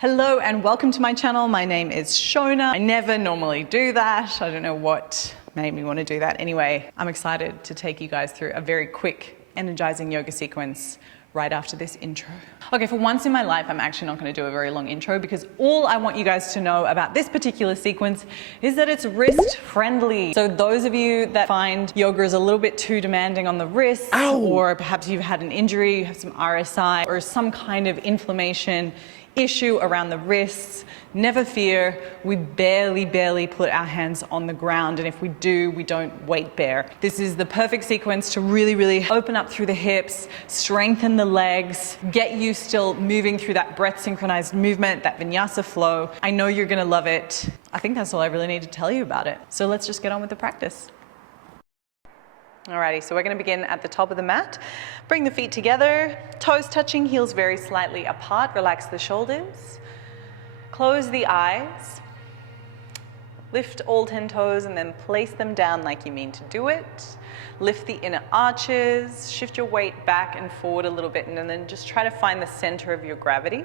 Hello and welcome to my channel. My name is Shona. I never normally do that. I don't know what made me want to do that. Anyway, I'm excited to take you guys through a very quick, energizing yoga sequence right after this intro. Okay, for once in my life, I'm actually not going to do a very long intro because all I want you guys to know about this particular sequence is that it's wrist friendly. So those of you that find yoga is a little bit too demanding on the wrists, or perhaps you've had an injury, you have some RSI or some kind of inflammation issue around the wrists, never fear. We barely put our hands on the ground, and if we do, we don't weight bear. This is the perfect sequence to really open up through the hips, strengthen the legs, get you still moving through that breath synchronized movement, that vinyasa flow. I know you're gonna love it. I think that's all I really need to tell you about it. So let's just get on with the practice. Alrighty, so we're going to begin at the top of the mat. Bring the feet together, toes touching, heels very slightly apart. Relax the shoulders. Close the eyes. Lift all 10 toes and then place them down like you mean to do it. Lift the inner arches. Shift your weight back and forward a little bit, and then just try to find the center of your gravity.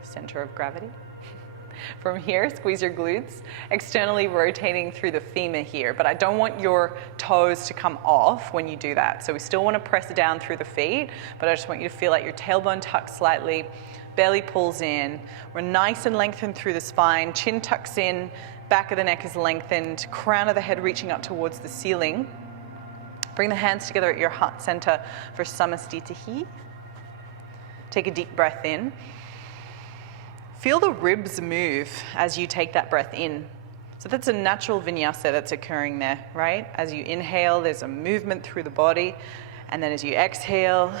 Center of gravity. From here, squeeze your glutes, externally rotating through the femur here, but I don't want your toes to come off when you do that. So we still want to press down through the feet, but I just want you to feel like your tailbone tucks slightly, belly pulls in. We're nice and lengthened through the spine, chin tucks in, back of the neck is lengthened, crown of the head reaching up towards the ceiling. Bring the hands together at your heart center for Samastitihi. Take a deep breath in. Feel the ribs move as you take that breath in. So that's a natural vinyasa that's occurring there, right? As you inhale, there's a movement through the body. And then as you exhale,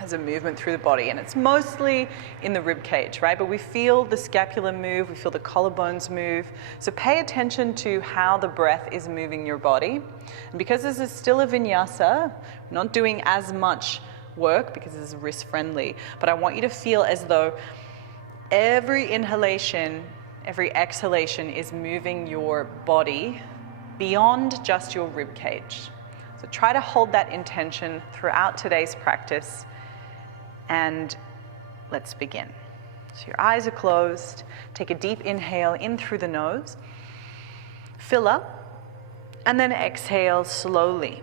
there's a movement through the body. And it's mostly in the rib cage, right? But we feel the scapula move, we feel the collarbones move. So pay attention to how the breath is moving your body. And because this is still a vinyasa, we're not doing as much work because this is wrist friendly. But I want you to feel as though every inhalation, every exhalation is moving your body beyond just your rib cage. So try to hold that intention throughout today's practice, and let's begin. So your eyes are closed. Take a deep inhale in through the nose. Fill up, and then exhale slowly.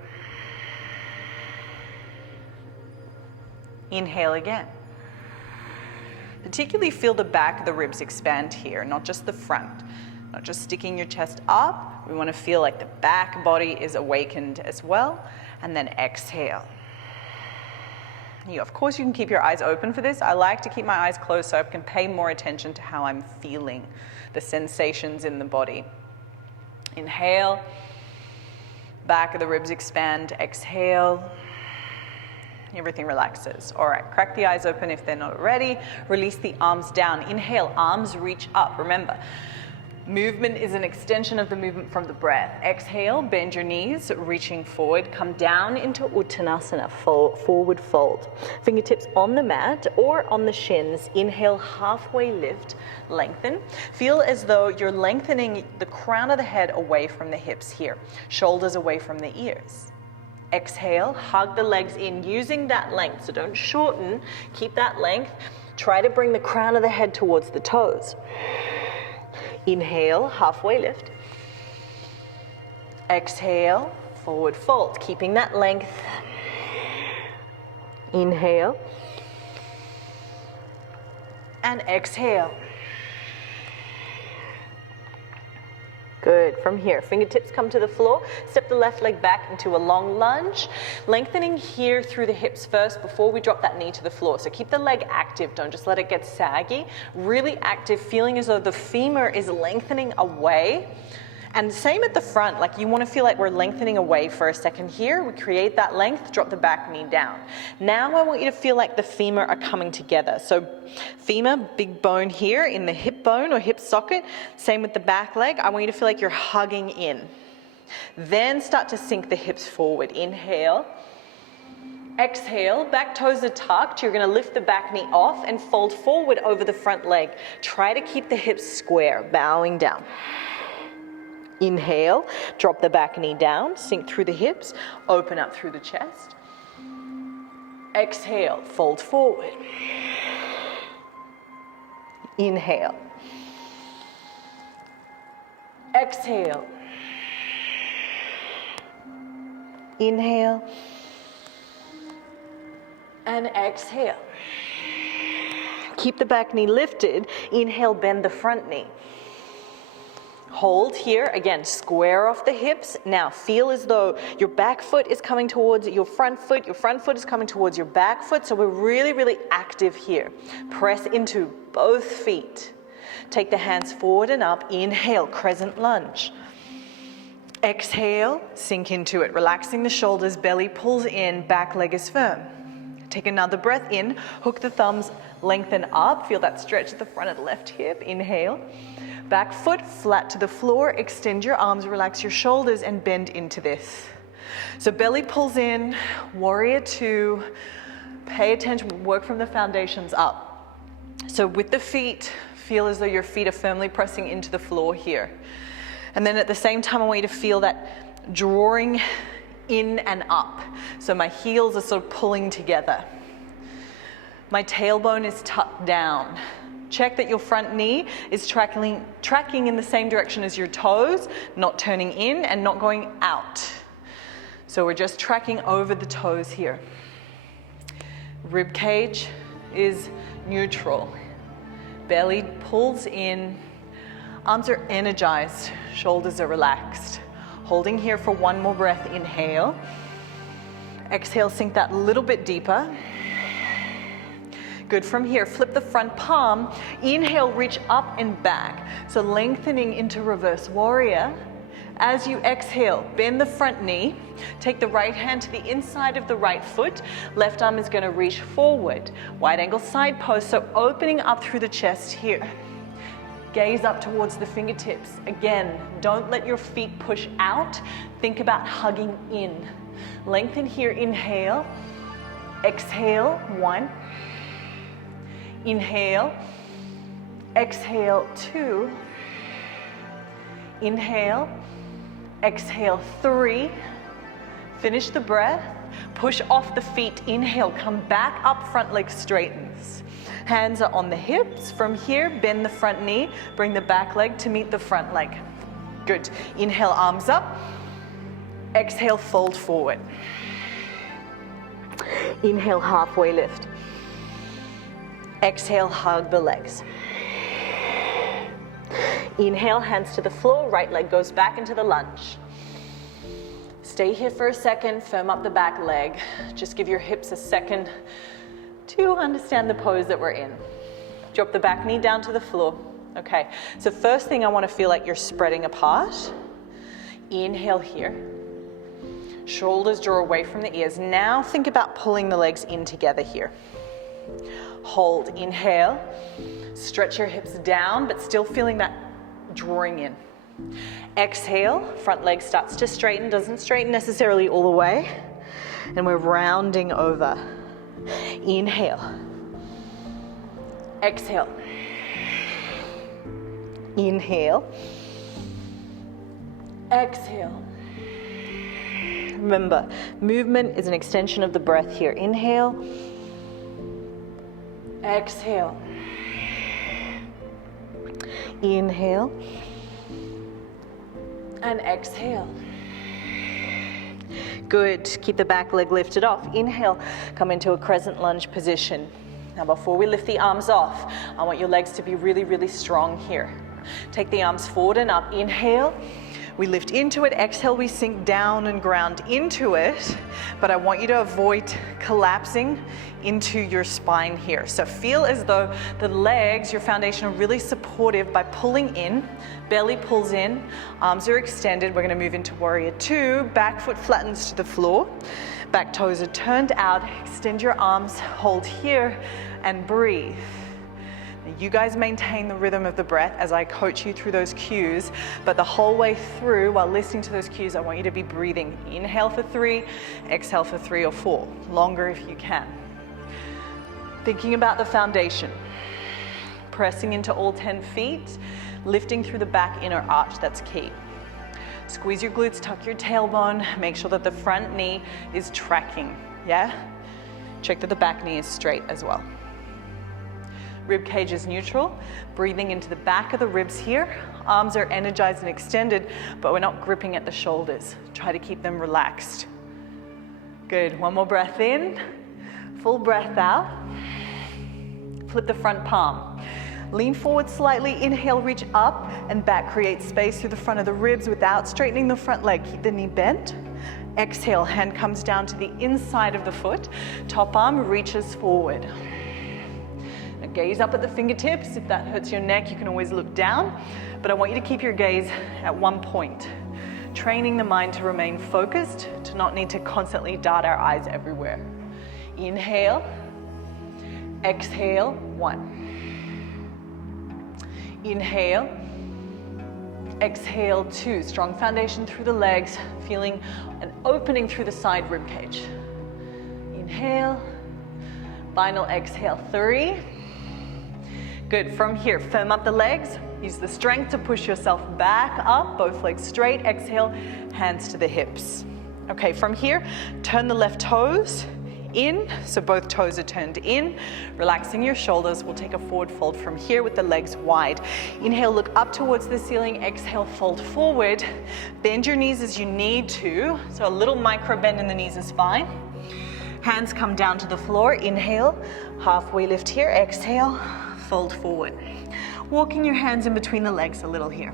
Inhale again. Particularly feel the back of the ribs expand here, not just the front. Not just sticking your chest up. We want to feel like the back body is awakened as well. And then exhale. Of course, you can keep your eyes open for this. I like to keep my eyes closed so I can pay more attention to how I'm feeling, the sensations in the body. Inhale. Back of the ribs expand. Exhale. Everything relaxes. All right, crack the eyes open if they're not already. Release the arms down. Inhale, arms reach up. Remember, movement is an extension of the movement from the breath. Exhale, bend your knees, reaching forward. Come down into Uttanasana, forward fold. Fingertips on the mat or on the shins. Inhale, halfway lift, lengthen. Feel as though you're lengthening the crown of the head away from the hips here. Shoulders away from the ears. Exhale, hug the legs in using that length. So don't shorten, keep that length. Try to bring the crown of the head towards the toes. Inhale, halfway lift. Exhale, forward fold, keeping that length. Inhale. And exhale. Good. From here, fingertips come to the floor. Step the left leg back into a long lunge. Lengthening here through the hips first before we drop that knee to the floor. So keep the leg active. Don't just let it get saggy. Really active, feeling as though the femur is lengthening away. And same at the front, like you want to feel like we're lengthening away for a second here. We create that length, drop the back knee down. Now I want you to feel like the femur are coming together. So femur, big bone here in the hip bone or hip socket. Same with the back leg. I want you to feel like you're hugging in. Then start to sink the hips forward. Inhale. Exhale, back toes are tucked. You're going to lift the back knee off and fold forward over the front leg. Try to keep the hips square, bowing down. Inhale, drop the back knee down, sink through the hips, open up through the chest. Exhale, fold forward. Inhale. Exhale. Inhale. And exhale. Keep the back knee lifted. Inhale, bend the front knee. Hold here, again, square off the hips. Now feel as though your back foot is coming towards your front foot is coming towards your back foot, so we're really, really active here. Press into both feet. Take the hands forward and up. Inhale, crescent lunge. Exhale, sink into it, relaxing the shoulders, belly pulls in, back leg is firm. Take another breath in, hook the thumbs, lengthen up, feel that stretch at the front of the left hip. Inhale. Back foot flat to the floor, extend your arms, relax your shoulders and bend into this. So belly pulls in, warrior two, pay attention, work from the foundations up. So with the feet, feel as though your feet are firmly pressing into the floor here. And then at the same time, I want you to feel that drawing in and up. So my heels are sort of pulling together. My tailbone is tucked down. Check that your front knee is tracking in the same direction as your toes, not turning in and not going out. So we're just tracking over the toes here. Rib cage is neutral. Belly pulls in. Arms are energized. Shoulders are relaxed. Holding here for one more breath. Inhale. Exhale, sink that a little bit deeper. Good. From here, flip the front palm. Inhale, reach up and back. So lengthening into reverse warrior. As you exhale, bend the front knee. Take the right hand to the inside of the right foot. Left arm is going to reach forward. Wide angle side pose, so opening up through the chest here. Gaze up towards the fingertips. Again, don't let your feet push out. Think about hugging in. Lengthen here, inhale. Exhale, one. Inhale, exhale, two. Inhale, exhale, three. Finish the breath. Push off the feet. Inhale, come back up, front leg straightens. Hands are on the hips. From here, bend the front knee. Bring the back leg to meet the front leg. Good. Inhale, arms up. Exhale, fold forward. Inhale, halfway lift. Exhale, hug the legs. Inhale, hands to the floor, right leg goes back into the lunge. Stay here for a second, firm up the back leg. Just give your hips a second to understand the pose that we're in. Drop the back knee down to the floor. Okay, so first thing I want to feel like you're spreading apart. Inhale here. Shoulders draw away from the ears. Now think about pulling the legs in together here. Hold, inhale, stretch your hips down, but still feeling that drawing in. Exhale, front leg starts to straighten, doesn't straighten necessarily all the way, and we're rounding over. Inhale, exhale, inhale, exhale. Remember, movement is an extension of the breath here. Inhale, exhale, inhale, and exhale. Good. Keep the back leg lifted off. Inhale, come into a crescent lunge position. Now before we lift the arms off, I want your legs to be really, really strong here. Take the arms forward and up. Inhale, we lift into it. Exhale, we sink down and ground into it. But I want you to avoid collapsing into your spine here. So feel as though the legs, your foundation, are really supportive by pulling in. Belly pulls in, arms are extended. We're going to move into warrior two. Back foot flattens to the floor. Back toes are turned out. Extend your arms, hold here, and breathe. You guys maintain the rhythm of the breath as I coach you through those cues, but the whole way through, while listening to those cues, I want you to be breathing. Inhale for 3, exhale for 3 or 4, longer if you can. Thinking about the foundation, pressing into all 10 feet, lifting through the back inner arch, that's key. Squeeze your glutes, tuck your tailbone, make sure that the front knee is tracking, yeah? Check that the back knee is straight as well. Rib cage is neutral. Breathing into the back of the ribs here. Arms are energized and extended, but we're not gripping at the shoulders. Try to keep them relaxed. Good, one more breath in. Full breath out. Flip the front palm. Lean forward slightly, inhale, reach up and back. Create space through the front of the ribs without straightening the front leg. Keep the knee bent. Exhale, hand comes down to the inside of the foot. Top arm reaches forward. Now gaze up at the fingertips. If that hurts your neck, you can always look down. But I want you to keep your gaze at one point. Training the mind to remain focused, to not need to constantly dart our eyes everywhere. Inhale. Exhale, 1. Inhale, exhale, 2. Strong foundation through the legs, feeling an opening through the side rib cage. Inhale, final exhale, 3. Good, from here, firm up the legs. Use the strength to push yourself back up, both legs straight. Exhale, hands to the hips. Okay, from here, turn the left toes in, so both toes are turned in. Relaxing your shoulders, we'll take a forward fold from here with the legs wide. Inhale, look up towards the ceiling. Exhale, fold forward. Bend your knees as you need to, so a little micro bend in the knees is fine. Hands come down to the floor. Inhale, halfway lift here. Exhale, fold forward. Walking your hands in between the legs a little here.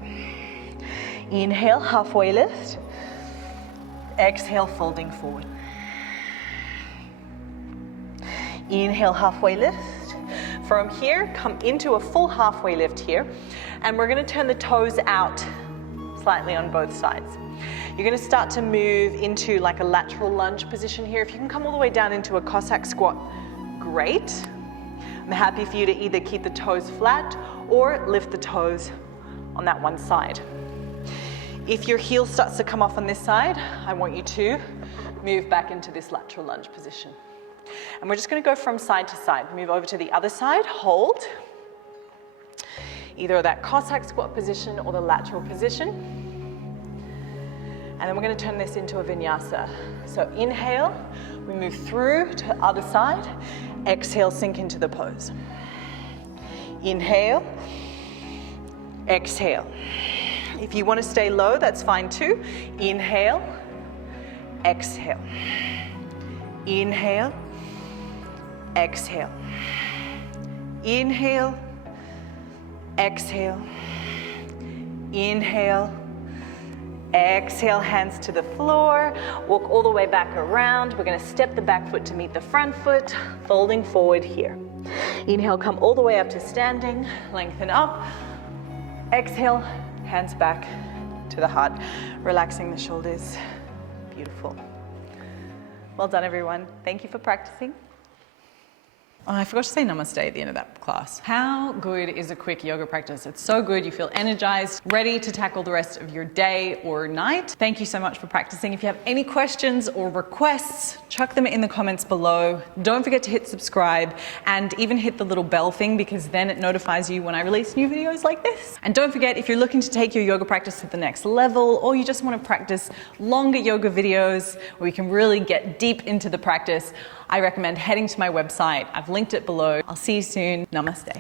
Inhale, halfway lift. Exhale, folding forward. Inhale, halfway lift. From here, come into a full halfway lift here. And we're gonna turn the toes out slightly on both sides. You're gonna start to move into like a lateral lunge position here. If you can come all the way down into a Cossack squat, great. I'm happy for you to either keep the toes flat or lift the toes on that one side. If your heel starts to come off on this side, I want you to move back into this lateral lunge position. And we're just going to go from side to side. Move over to the other side, hold. Either that Cossack squat position or the lateral position. And then we're going to turn this into a vinyasa. So inhale, we move through to the other side. Exhale, sink into the pose. Inhale, exhale. If you want to stay low, that's fine too. Inhale, exhale. Inhale, exhale. Inhale, exhale. Inhale, exhale, hands to the floor. Walk all the way back around. We're going to step the back foot to meet the front foot, folding forward here. Inhale, come all the way up to standing, lengthen up. Exhale, hands back to the heart, relaxing the shoulders. Beautiful. Well done, everyone. Thank you for practicing. Oh, I forgot to say namaste at the end of that class. How good is a quick yoga practice? It's so good. You feel energized, ready to tackle the rest of your day or night. Thank you so much for practicing. If you have any questions or requests, chuck them in the comments below. Don't forget to hit subscribe and even hit the little bell thing, because then it notifies you when I release new videos like this. And don't forget, if you're looking to take your yoga practice to the next level, or you just want to practice longer yoga videos where you can really get deep into the practice, I recommend heading to my website. I've linked it below. I'll see you soon. Namaste.